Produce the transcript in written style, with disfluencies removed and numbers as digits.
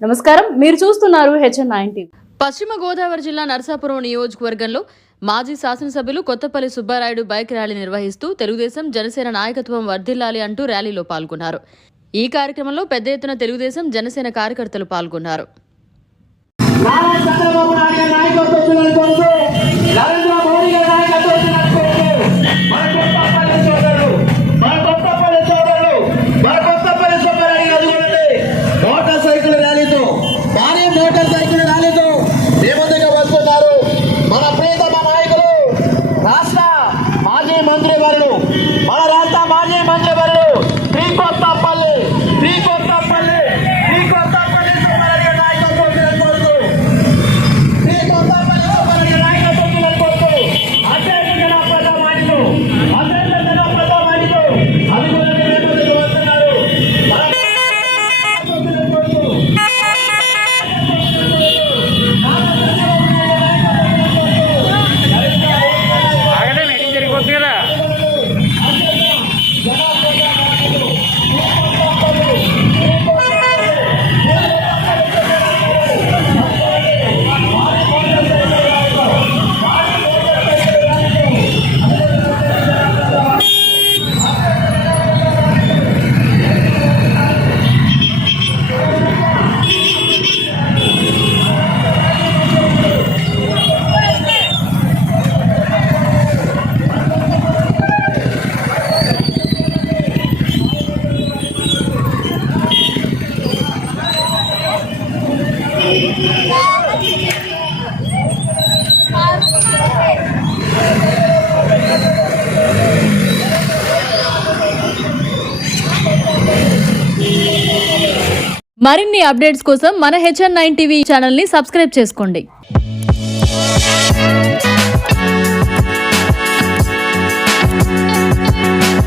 నమస్కారం, మీరు చూస్తున్నారు HN9 టీవీ. పశ్చిమ గోదావరి జిల్లా నరసాపురం నియోజకవర్గంలో మాజీ శాసనసభ్యులు కొత్తపల్లి సుబ్బారాయుడు బైక్ ర్యాలీ నిర్వహిస్తూ తెలుగుదేశం జనసేన నాయకత్వం వర్ధిల్లాలి అంటూ ర్యాలీలో పాల్గొన్నారు. ఈ కార్యక్రమంలో పెద్ద ఎత్తున తెలుగుదేశం జనసేన కార్యకర్తలు పాల్గొన్నారు. మన ప్రియతమ నాయకులు రాష్ట్ర మాజీ మంత్రి వర్యులు శ్రీ కొత్తపల్లి సుబ్బారెడ్డి నాయకత్వం కోరుతూ అత్యంత జనప్రద మాటలు అనుగుణంగా వస్తున్నారు. మరిన్ని అప్డేట్స్ కోసం మన HN9 టీవీ ఛానల్ ని సబ్స్క్రైబ్ చేసుకోండి.